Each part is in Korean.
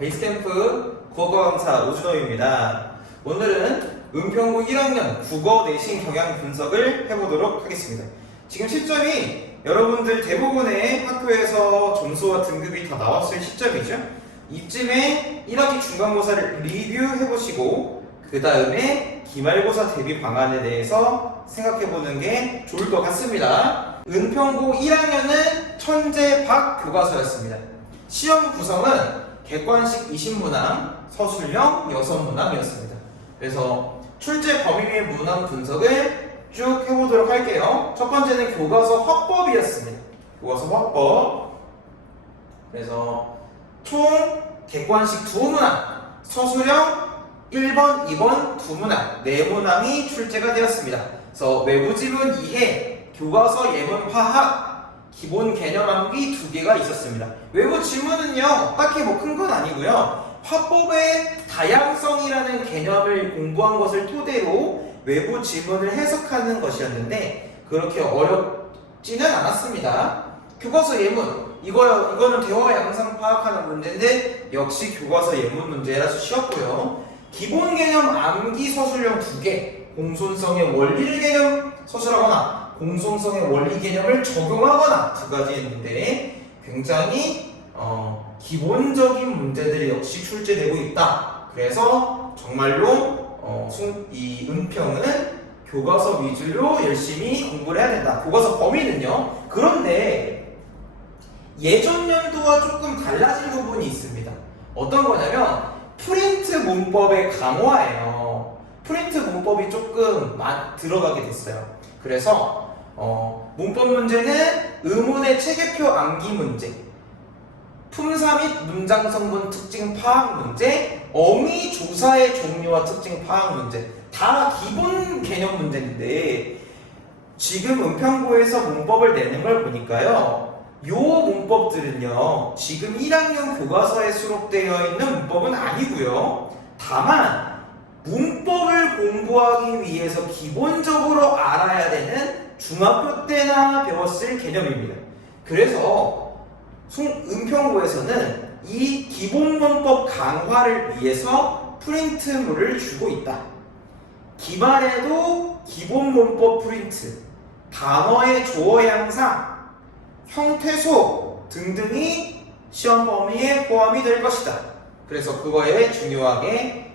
베이스캠프 국어 강사 오준호입니다. 오늘은 은평고 1학년 국어 내신 경향 분석을 해보도록 하겠습니다. 지금 시점이 여러분들 대부분의 학교에서 점수와 등급이 다 나왔을 시점이죠. 이쯤에 1학기 중간고사를 리뷰해보시고 그 다음에 기말고사 대비 방안에 대해서 생각해보는 게 좋을 것 같습니다. 은평고 1학년은 천재박 교과서였습니다. 시험 구성은 객관식 20문항, 서술형 6문항이었습니다. 그래서 출제 범위의 문항 분석을 쭉 해보도록 할게요. 첫 번째는 교과서 화법이었습니다. 교과서 화법. 그래서 총 객관식 2문항, 서술형 1번, 2번 2문항, 4문항이 출제가 되었습니다. 그래서 외부 지문 이해, 교과서 예문 파악, 기본 개념 암기 2개가 있었습니다. 외부 지문은요, 딱히 뭐 큰 건 아니고요. 화법의 다양성이라는 개념을 공부한 것을 토대로 외부 지문을 해석하는 것이었는데 그렇게 어렵지는 않았습니다. 교과서 예문, 이거는 대화 양상 파악하는 문제인데 역시 교과서 예문 문제라서 쉬웠고요. 기본 개념 암기 서술형 2개, 공손성의 원리를 개념 서술하거나 공손성의 원리 개념을 적용하거나 2가지 했는데 굉장히 기본적인 문제들이 역시 출제되고 있다. 그래서 정말로 이 은평은 교과서 위주로 열심히 공부를 해야 된다. 교과서 범위는요. 그런데 예전 연도와 조금 달라진 부분이 있습니다. 어떤 거냐면 프린트 문법의 강화예요. 프린트 문법이 조금 들어가게 됐어요. 그래서 문법 문제는 의문의 체계표 암기 문제, 품사 및 문장 성분 특징 파악 문제, 어미 조사의 종류와 특징 파악 문제, 다 기본 개념 문제인데 지금 은평고에서 문법을 내는 걸 보니까요, 요 문법들은요 지금 1학년 교과서에 수록되어 있는 문법은 아니고요. 다만 문법을 공부하기 위해서 기본적으로 알아야 되는 중학교 때나 배웠을 개념입니다. 그래서 은평고에서는 이 기본 문법 강화를 위해서 프린트물을 주고 있다. 기말에도 기본 문법 프린트, 단어의 조어 양상, 형태소 등등이 시험 범위에 포함이 될 것이다. 그래서 그거에 중요하게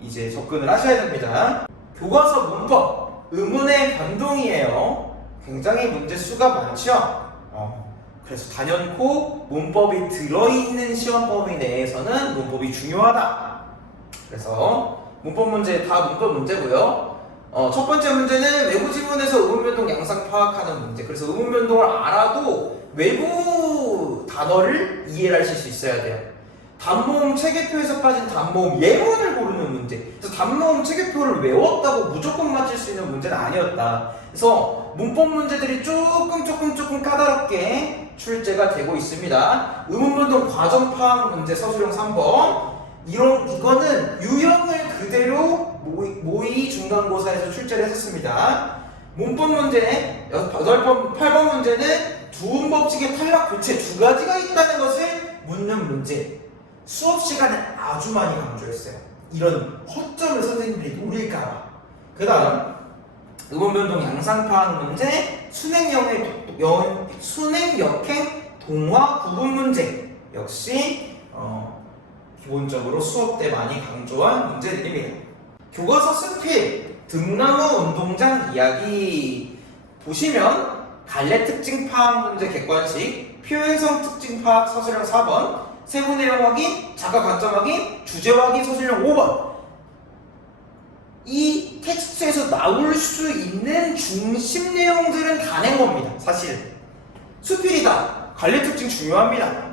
이제 접근을 하셔야 됩니다. 교과서 문법, 의문의 변동이에요. 굉장히 문제 수가 많죠. 그래서 단연코 문법이 들어있는 시험 범위 내에서는 문법이 중요하다. 그래서 문법 문제 다 문법 문제고요. 첫 번째 문제는 외부 지문에서 의문 변동 양상 파악하는 문제. 그래서 의문 변동을 알아도 외부 단어를 이해를 하실 수 있어야 돼요. 단모음 체계표에서 빠진 단모음 예문을 고르는 문제. 그래서 단모음 체계표를 외웠다고 무조건 맞출 수 있는 문제는 아니었다. 그래서 문법 문제들이 조금 까다롭게 출제가 되고 있습니다. 의문변동 과정 파악 문제 서술형 3번. 이거는 유형을 그대로 모의 중간고사에서 출제를 했었습니다. 문법 문제 8번 문제는 두음 법칙의 탈락 교체 2가지가 있다는 것을 묻는 문제. 수업 시간에 아주 많이 강조했어요. 이런 허점을 선생님들이 노릴까봐. 그 다음 의문변동 양상 파악 문제, 순행역행 동화 구분 문제. 역시 기본적으로 수업 때 많이 강조한 문제들입니다. 교과서 스필, 등나무 운동장 이야기 보시면 갈래 특징 파악 문제 객관식, 표현성 특징 파악 서술형 4번, 세부 내용 확인, 작가 관점 확인, 주제 확인 서술형 5번. 이 텍스트에서 나올 수 있는 중심 내용들은 다 낸 겁니다. 사실 수필이다, 관례 특징 중요합니다.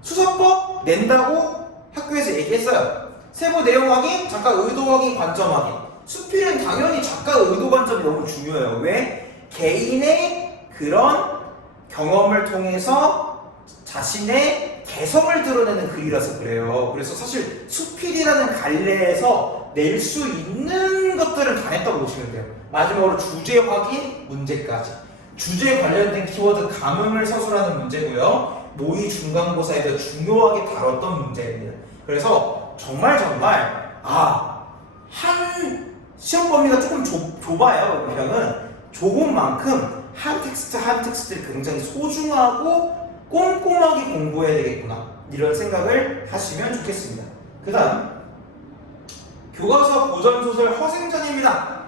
수서법 낸다고 학교에서 얘기했어요. 세부 내용 확인, 작가 의도 확인, 관점 확인. 수필은 당연히 작가 의도 관점이 너무 중요해요. 왜? 개인의 그런 경험을 통해서 자신의 개성을 드러내는 글이라서 그래요. 그래서 사실 수필이라는 갈래에서 낼 수 있는 것들은 다 냈다고 보시면 돼요. 마지막으로 주제 확인 문제까지. 주제에 관련된 키워드 감흥을 서술하는 문제고요. 모의 중간고사에서 중요하게 다뤘던 문제입니다. 그래서 정말 한 시험 범위가 조금 좁아요. 문평은 좁은 만큼 한 텍스트를 굉장히 소중하고 꼼꼼하게 공부해야 되겠구나, 이런 생각을 하시면 좋겠습니다. 그 다음 교과서 고전소설 허생전입니다.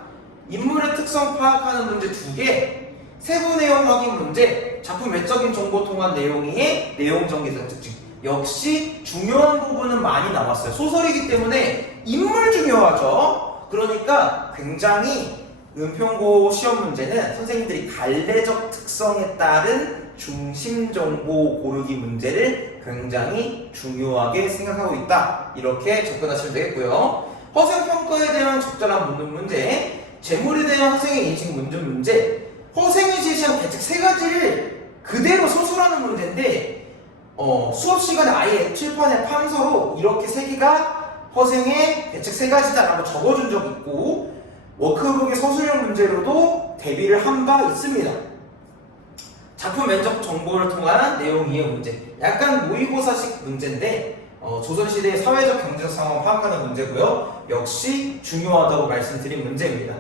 인물의 특성 파악하는 문제 2개, 세부 내용 확인 문제, 작품 외적인 정보 통한 내용의 내용 전개적 특징. 역시 중요한 부분은 많이 나왔어요. 소설이기 때문에 인물 중요하죠. 그러니까 굉장히 은평고 시험 문제는 선생님들이 갈래적 특성에 따른 중심 정보 고르기 문제를 굉장히 중요하게 생각하고 있다, 이렇게 접근하시면 되겠고요. 허생평가에 대한 적절한 묻는 문제, 재물에 대한 허생의 인식 묻는 문제, 허생이 제시한 계책 3가지를 그대로 서술하는 문제인데 수업 시간에 아예 칠판에 판서로 이렇게 3개가 허생의 계책 3가지다라고 적어준 적이 있고, 워크북의 서술형 문제로도 대비를 한 바 있습니다. 작품 면적 정보를 통한 내용 이해 문제, 약간 모의고사식 문제인데 조선시대의 사회적 경제적 상황을 파악하는 문제고요. 역시 중요하다고 말씀드린 문제입니다.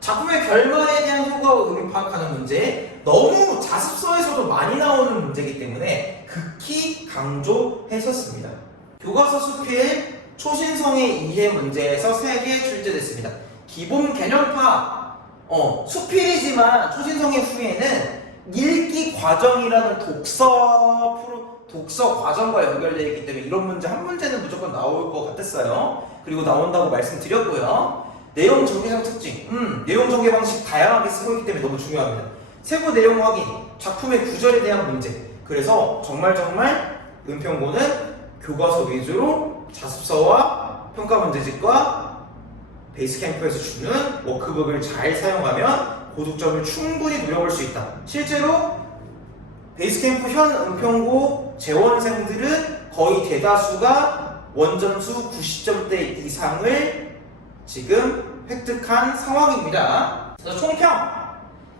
작품의 결말에 대한 효과와 의미 파악하는 문제, 너무 자습서에서도 많이 나오는 문제이기 때문에 극히 강조했었습니다. 교과서 수필 초신성의 이해 문제에서 3개 출제됐습니다. 기본 개념 파악, 수필이지만 초신성의 후에는 읽기 과정이라는 독서 과정과 연결되어 있기 때문에 이런 문제 한 문제는 무조건 나올 것 같았어요. 그리고 나온다고 말씀드렸고요. 내용 전개적 특징, 내용 전개 방식 다양하게 쓰고 있기 때문에 너무 중요합니다. 세부 내용 확인, 작품의 구절에 대한 문제. 그래서 정말 은평고는 교과서 위주로 자습서와 평가 문제집과 베이스캠프에서 주는 워크북을 잘 사용하면 고득점을 충분히 노려볼 수 있다. 실제로 베이스캠프 현 은평고 재원생들은 거의 대다수가 원점수 90점대 이상을 지금 획득한 상황입니다. 그래서 총평!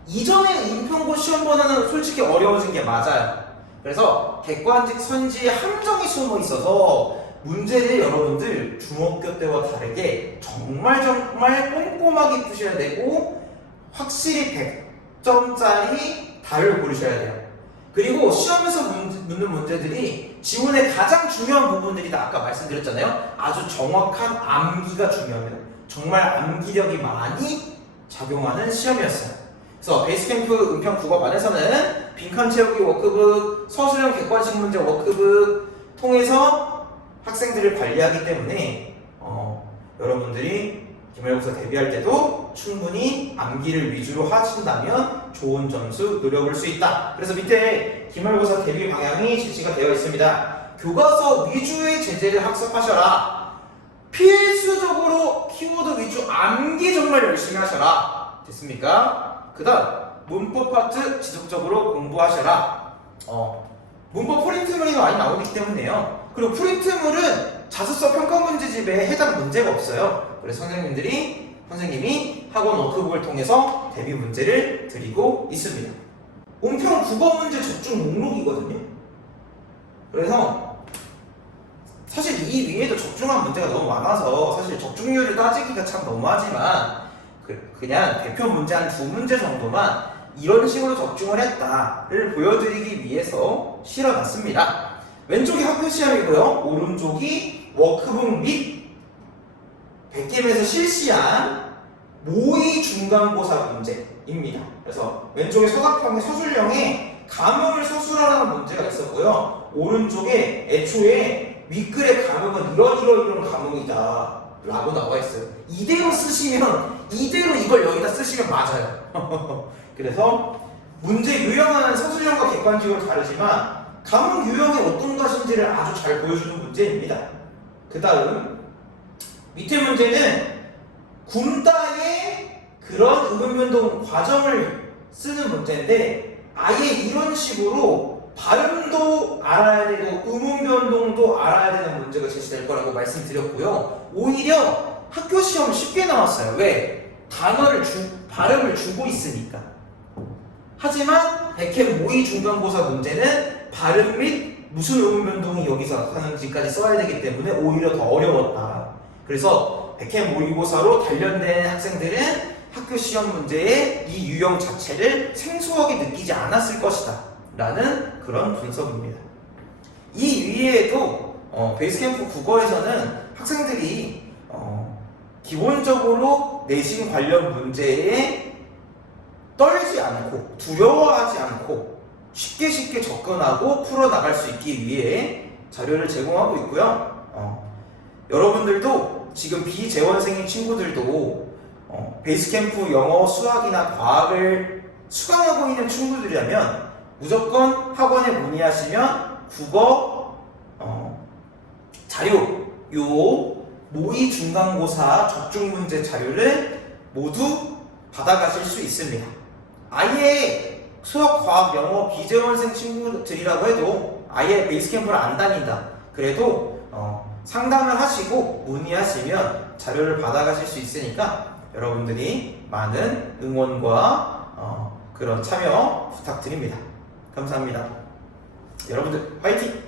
이전에 은평고 시험 번호는 솔직히 어려워진 게 맞아요. 그래서 객관식 선지에 함정이 숨어 있어서 문제를 여러분들 중학교 때와 다르게 정말 꼼꼼하게 푸셔야 되고, 확실히 100점짜리 답을 고르셔야 돼요. 그리고 시험에서 묻는 문제들이 지문의 가장 중요한 부분들이다. 아까 말씀드렸잖아요. 아주 정확한 암기가 중요합니다. 정말 암기력이 많이 작용하는 시험이었어요. 그래서 베이스캠프 은평 국어반에서는 빈칸 채우기 워크북, 서술형 객관식 문제 워크북 통해서 학생들을 관리하기 때문에 여러분들이 기말고사 대비할 때도 충분히 암기를 위주로 하신다면 좋은 점수 노려볼 수 있다. 그래서 밑에 기말고사 대비 방향이 제시가 되어 있습니다. 교과서 위주의 제재를 학습하셔라. 필수적으로 키워드 위주 암기 정말 열심히 하셔라. 됐습니까? 그 다음 문법 파트 지속적으로 공부하셔라. 문법 프린트물이 많이 나오기 때문에요. 그리고 프린트물은 자습서 평가 문제집에 해당 문제가 없어요. 그래서 선생님이 학원 워크북을 통해서 대비 문제를 드리고 있습니다. 은평 국어 문제 적중 목록이거든요. 그래서 사실 이 위에도 적중한 문제가 너무 많아서 사실 적중률을 따지기가 참 너무하지만 그냥 대표 문제 한 2문제 정도만 이런 식으로 적중을 했다를 보여드리기 위해서 실어놨습니다. 왼쪽이 학교 시험이고요. 오른쪽이 워크북 및 100개에서 실시한 모의 중간고사 문제입니다. 그래서 왼쪽에 서각형의 서술형에 가문을 서술하라는 문제가 있었고요. 오른쪽에 애초에 윗글의 가문은 이런 가문이다 라고 나와 있어요. 이대로 이걸 여기다 쓰시면 맞아요. 그래서 문제 유형은 서술형과 객관식으로 다르지만 가문 유형이 어떤 것인지를 아주 잘 보여주는 문제입니다. 그 다음 밑에 문제는 군다의 그런 음음변동 과정을 쓰는 문제인데 아예 이런 식으로 발음도 알아야 되고 음음변동도 알아야 되는 문제가 제시될 거라고 말씀드렸고요. 오히려 학교 시험 쉽게 나왔어요. 왜? 발음을 주고 있으니까. 하지만 100회 모의 중간고사 문제는 발음 및 무슨 의문 변동이 여기서 하는지까지 써야 되기 때문에 오히려 더 어려웠다. 그래서 백해 모의고사로 단련된 학생들은 학교 시험 문제의 이 유형 자체를 생소하게 느끼지 않았을 것이다 라는 그런 분석입니다. 이 위에도 베이스캠프 국어에서는 학생들이 기본적으로 내신 관련 문제에 떨지 않고 두려워하지 않고 쉽게 접근하고 풀어나갈 수 있기 위해 자료를 제공하고 있고요. 여러분들도 지금 비재원생인 친구들도 베이스캠프 영어, 수학이나 과학을 수강하고 있는 친구들이라면 무조건 학원에 문의하시면 국어 자료, 요 모의 중간고사 적중문제 자료를 모두 받아가실 수 있습니다. 아예 수학, 과학, 영어 비재원생 친구들이라고 해도 아예 베이스캠프를 안 다닌다. 그래도 상담을 하시고 문의하시면 자료를 받아가실 수 있으니까 여러분들이 많은 응원과 그런 참여 부탁드립니다. 감사합니다. 여러분들 화이팅!